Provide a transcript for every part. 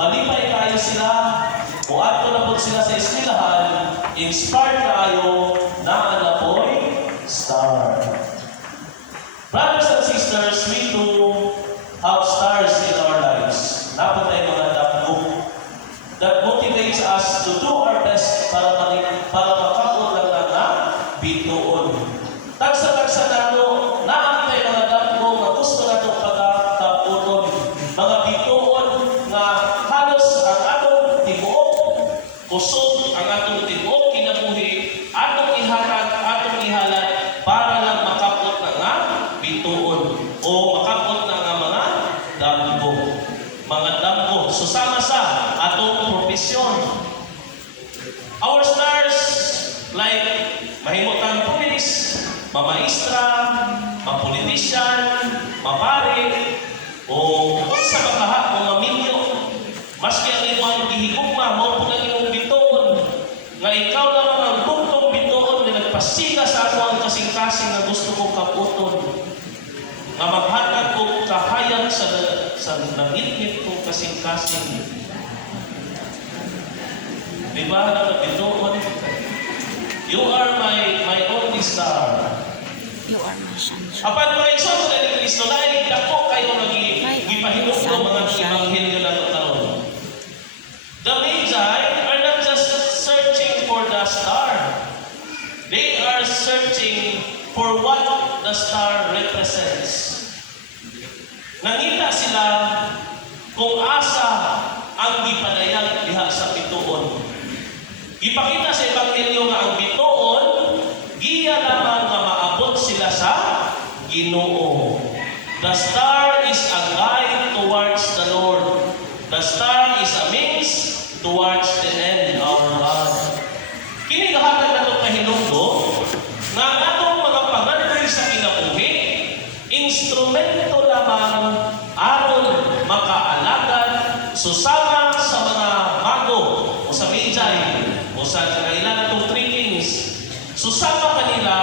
malipay kayo sila, o ato na po sila sa eskwelahan, inspired kayo na napoy star. Brothers and sisters, we too have stars in our lives. Napot tayo mga dapgo that motivates us to do our best para makakulang na bituon. Tagsa-tagsa nato, naantay mga dapgo nga gusto nato pagkakaputon. Mga bituon nga halos ang atong tibuok, kusog ang atong tibuok kinabuhi, atong ihalat para lang makapot na nga bituon o makapot na nga mga dapgo. Mga dapgo, susama sa atong profesyon. Our stars, like mahimutang pulis, mamaistra, mapolitisyan, mapari, o sa makaha o maminyo. Maski ang imong gihigugma, mo po ang imong bituon, nga ikaw naman ang buktong bituon na nagpasika sa ako ang kasing-kasing na gusto kong kaputon. Nga maghatag kong kahayag sa nangitngit kong kasing-kasing. Diba na bituon? You are my only star. You are my sunshine. Apan mga igsoon sa ni Kristo, lain dako kayo nagipahilog ng mga ebanghelyo na taon. The Magi are not just searching for the star. They are searching for what the star represents. Nangita sila kung asa ang gipadayag diha sa bituon. Ipakita sa ebanghelyo nga ang bituon giya lamang nga maabot sila sa Ginoo. The star is a guide towards the Lord. The star is a means towards the end, our God. Kini gahatag nato pahinungdo nga atong mga pangandoy sa kinabuhi, instrumento lamang aron makaalagad susama sa mga mago o sa Magi o sa kailan atong three kings. Susama kanila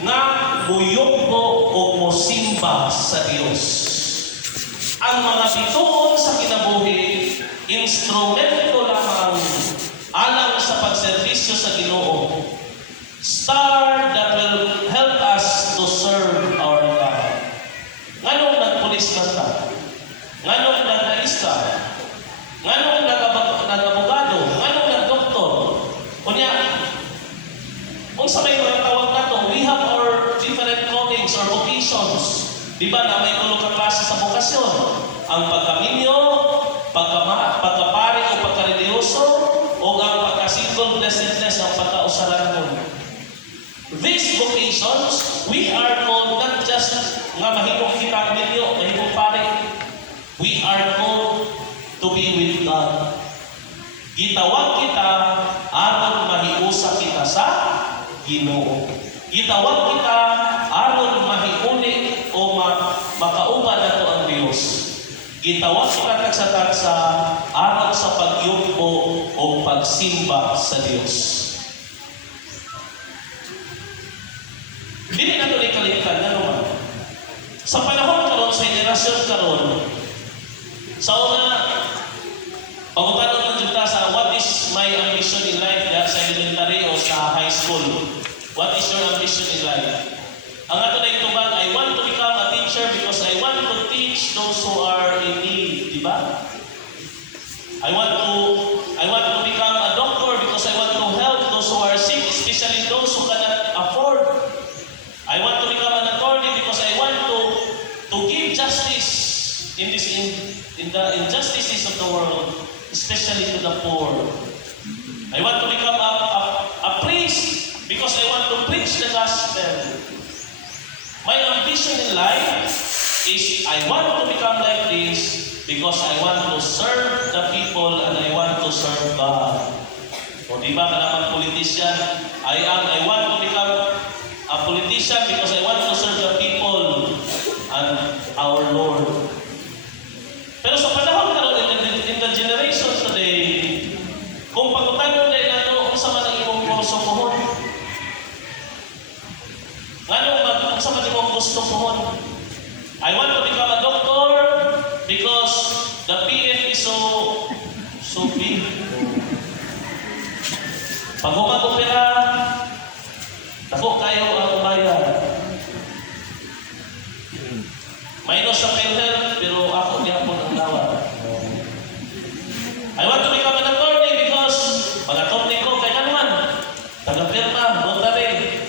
nga muyugbo o musimba sa Dios. Ang mga bituon sa kinabuhi, instrumento lamang alang sa pagserbisyo sa Ginoo. Star that will help us to serve our God. Nganong nagpulis man ta? Nganong nag-aista? Nganong nag-abogado? Nganong nag-doktor? Kunya, kung sa may mga tawag na to, we have our different callings or vocations. Diba na may tulong ka klase sa bokasyon? Ang pagkaminyo, pagkapari o pagkareliyoso, o ang pagkasingle blessedness ang pagkausaran mo. These vocations, we are called not just nga mahimong kita minyo, mahimong pare. We are called to be with God. Gitawag kita aron mahiusa kita sa Ginoo. Gitawag kita aron mahiuli o makauban nato ang Dios. Gitawag kita tagsa-tagsa aron sa pagyugbo o pagsimba sa Dios. Dili nato ni kalimtan na naman. Sa panahon karon, sa henerasyon karon, sa una, pag-utanong ng juta sa what is my ambition in life sa elementary o sa high school. What is your ambition in life? Ang ato na itubang, I want to become a teacher because I want to teach those who are in need. Diba? I want to become a doctor because I want to help those who are sick, especially those who cannot afford. I want to become an attorney because I want to give justice in the injustices of the world, especially to the poor. I want to become a priest because I want to preach the gospel. My ambition in life is I want to become like this because I want to serve the people and I want to serve God. O diba ka naman politician? I want to become a politician because I want to serve the people and our Lord. Pero sa panahon karon in the generation today, kung pag-utanong na nato kung sa man ang imong kurso pohon, kung sa man imong gusto pohon, I want to become a doctor because the PF is so Pag humag-opera, dako kayo ang bayan. Minus sa PhilHealth, pero ako di ako ang dawa. I want to become an attorney because pag-attorney ko, kaya naman, taga-pirma, notary.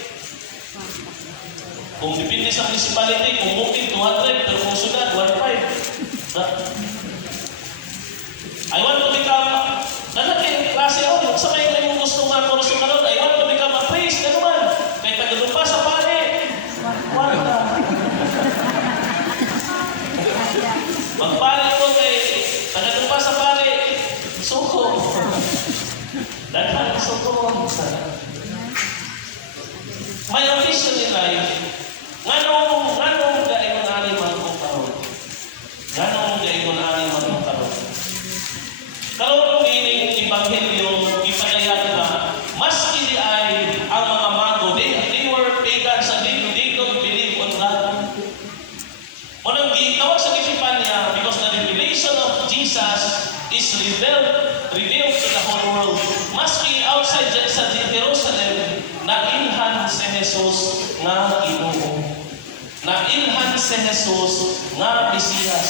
Kung dipindi sa municipality, kung booking 200, pero kung sunod, 1.5. I want to become, nanakin, klase ako, sa may mong gusto nga ako gusto karon, I want to become a priest, ano man, kay taga-lumpa sa pare. Wala. Magpali ko kay taga-lumpa sa pare, suko. Daghan suko. May ambition in life. Nganong gayon ani man ko karon. Nganong gayon ani man ko karon. Karon ini ebanghelyo ipadayon na maski di ay ang mga mago they were pagans and they don't believe on God. Unang gitawag sa isipan niya because the revelation of Jesus is revealed to the whole world. Maski outside sa Jerusalem, nailhan si Jesus nga Ginoo. Nailhan si Jesus nga Mesiyas.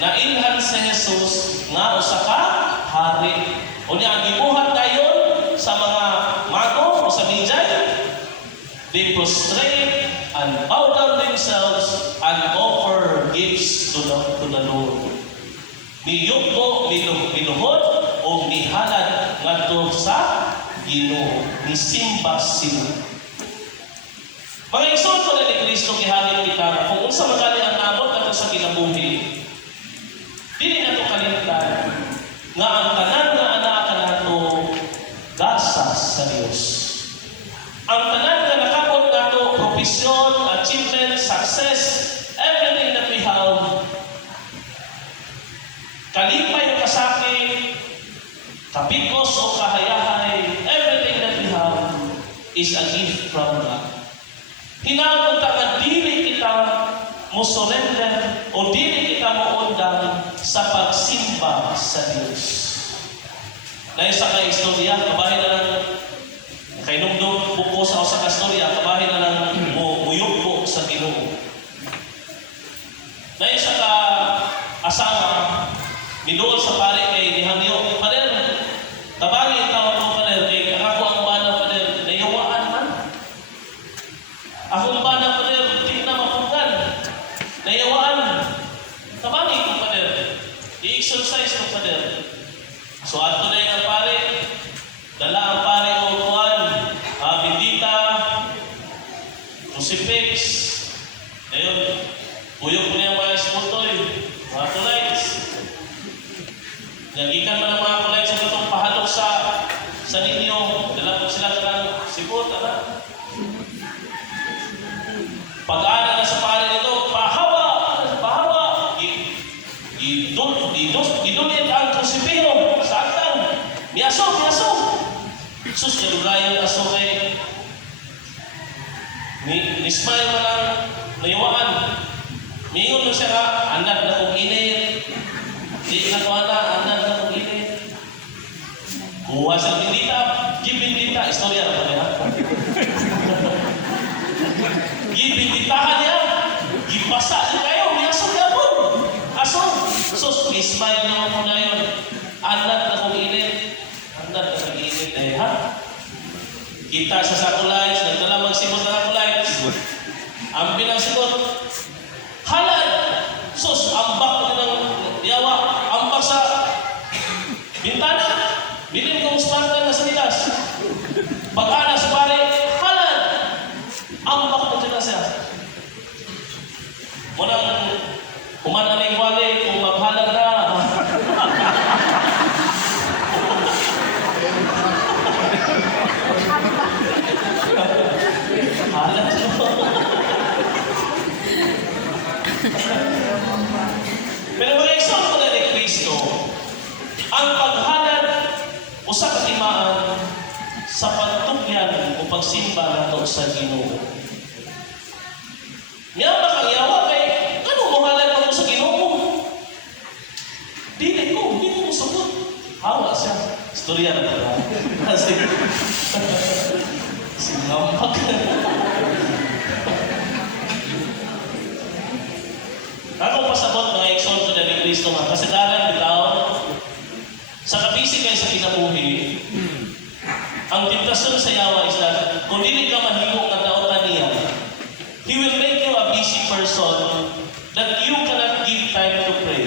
Nailhan si Jesus nga usa ka hari. Unya ang gibuhat dayon sa mga mago o sa Magi, they prostrate and bow down themselves and offer gifts to the Lord. Miyuko, minuhod, o mihalad ngadto sa Ginoo, nisimba sila. Mga igsoon ko na ni Kristo gihangin kita na kung unsa magali ang nabot nato sa kinabuhi, dili nato kalimtan nga ang tanan nga anak nato gasa sa Dios. Ang tanan nga nakabot nato profesyon, achievement, success, everything that we have, kalipay o kasakit, kapikos o kahayahay, everything that we have is a gift from God. Hinamon ta nga dili kita mo surrender o dili kita mo undang sa pagsimba sa Dios. Dahil sa kaistorya, kabahin na lang kay nungdong buko sa usa ka istorya, kabahin na lang muyugbo sa Ginoo. Dahil sa ka asawa, miduol sa pare kay nihangyo, pader, tabangin tawag mo pader, kay ako ang bana pader, nayawaan man. Akong bana pader, di na mapugan. Nayawaan. Tabangin ko pader. I-exercise ko pader. So ato na yung pare, dala ang pare o kuhan, bindita, crucifix, ayun, puyok ko na yung mga esputoy, mga tulights. Nagikan man ang mga kulay sa itong pahalok sa ninyo. Dala po sila ng sipot, ano? Pag-ana na sa pare nito, pahawa! Gidulit ang krusipino sa atang. Miyaso! Sus, kalugayan aso kay ni-smile mo lang naiwaan. Mingon mo siya ka, anak na kong init. Di na ko anak na kong init. Kuha sa bindita, gibindita, istorya na ba niya? Gibinditahan niya, gibasa niya kayo, may asong gabon. Asong, sus, may smile na mo na yun. Anak na kong init. Anak na kong init eh, ha? Kita sa sakulites, nagdala magsimot na sakulites. Ang pinagsimot, halad! Sus, ambak na ng yawa, ambak sa bintana. Bilin kong spartan na sa nilas. Pag-anas pare, halad! Ambak na sila siya. Munang kumana na yung wali, kung maghalad na. Halad mo. Pero mga example na ni Kristo, ang paghalad o sa katimaan sa pagtukyan o pagsimba nato sa Ginoo. Niya ba kang yawa kay, ano mo halad mo sa Ginoo? Dili ko, hindi ko sagot. Hawa siya. Istorya na pala. Kasi, sinampak. Ako pasabot mga eksonto na ni Kristo nga. Kasagaran, bitaw, sa kabisi kayo sa kinabuhi, ang temptasyon sa yawa is that kung dili ka mahimo nga daotan niya, He will make you a busy person that you cannot give time to pray.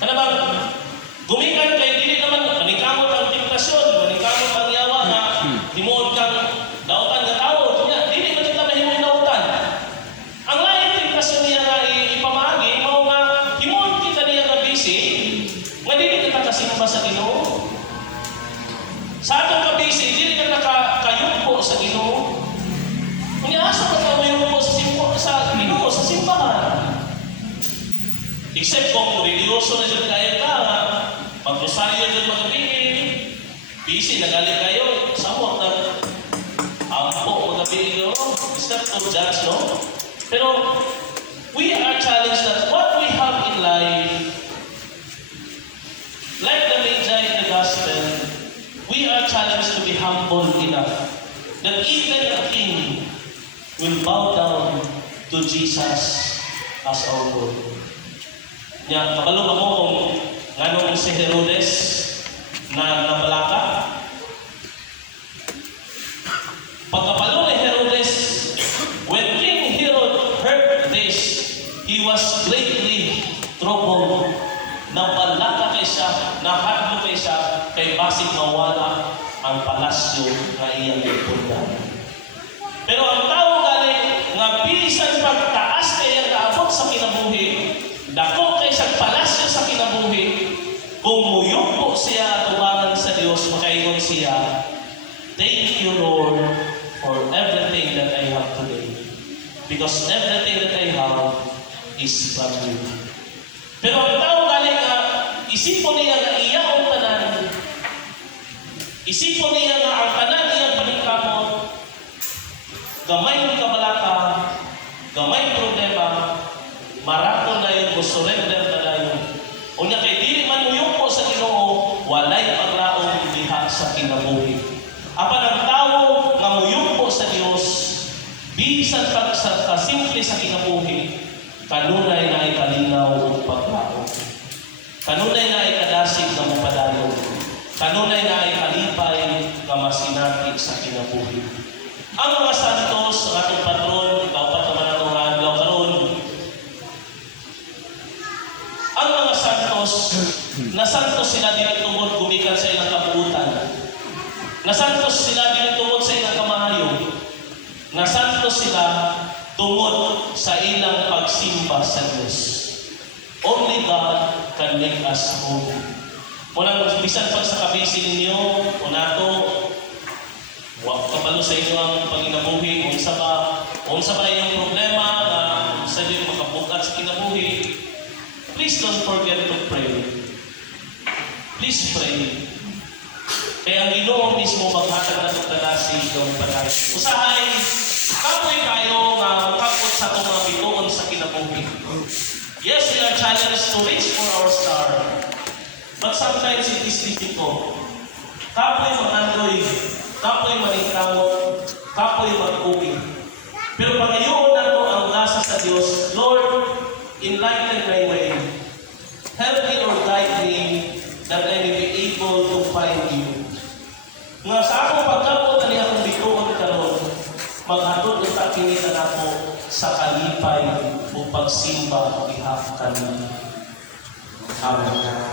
Ano bang, gumikan kayo, dili naman, manikamot ang temptasyon, manikamot ang yawa na himuod kang daotan nga tao, dili man kita mahimo daotan. Ang lain temptasyon niya nga ipamagi, mao nga, himuod kita niya nga busy, nga dili kita kasimba sa Ginoo. Sa atong kabisi, dili ka nakayumpo sa Ginoo. Kung iaso ka mayumpo sa Ginoo, sa simbahan. Except kung religyoso na dyan kayo ka, mag-rosaryo dyan magabingin, busy, nagali kayo, samot na ampo magabingin, it's not to judge, no? Pero, we are challenged that what we have in life, like the Magi in the Gospel, we are challenged to be humble enough that even a king will bow down to Jesus as our Lord. Yan, kabalo mo kung nganong si Herodes na nabalaka. Pagkabalo ni Herodes, when King Herod heard this, he was greatly troubled. Nabalaka kay siya, nahadlo kay siya, kay basig mawala ang palasyo na iyang ipundan. Pero ang tao galing nga bisan pagtaas kay ang naabot sa kinabuhi, dako kay sa palasyo sa kinabuhi, kung muyupo siya tumangan sa Dios, makaingon siya, "Thank you, Lord, for everything that I have today. Because everything that I have is from you." Pero ang tao galing nga, isipon niya nga iya ang tanan, isipon niya nga ang tanan iyang paningkamot, gamay ng kabalaka, gamay problema, maraton na yun, surrender na yun. Unya kay dili man muyupo sa Ginoo, walay paglaom diha sa kinabuhi. Apan ang tao nga muyupo sa Dios, bisan pag sa kasimple sa kinabuhi, kanunay na ay kalinaw o paglaom. Kanunay na ay kadasig na mapadayon. Kanunay na ay kalipay na masinati sa kinabuhi. Ang mga santos, ang atong patron, kaupat naman atong hadlaw karon. Ang mga santos, na santos sila dili tungod gumikan sa ilang kabuutan. Na santos sila dili tungod sa ilang kamahayo. Na santos sila tungod sa ilang pagsimba sa Diyos. Only God can make us holy. Unang bisan pag sa kabisi ninyo, unato, wag kapalo sa inyo ang panginabuhi, unsa ba yung problema na sa inyo makabukat sa kinabuhi. Please don't forget to pray. Please pray. Kaya ang Ginoo mismo maghatag na ng kadasi ng patay. Usahay, kapoy kayo nga makapot sa itong mga bituon sa kinabuhi. Yes, we are challenged to reach for our star. But sometimes it is difficult. Kapoy mangandoy, kapoy maningkamot, kapoy mag-uwi. Pero pangayoon na ito ang nasa sa Diyos, Lord, enlighten my way. Help me or guide me that I may be able to find you. Nga sa akong pagkapot na niya akong bituon karon, maghatod utak kinita na po sa kalipay o pagsimba o ihap kanina. Amen.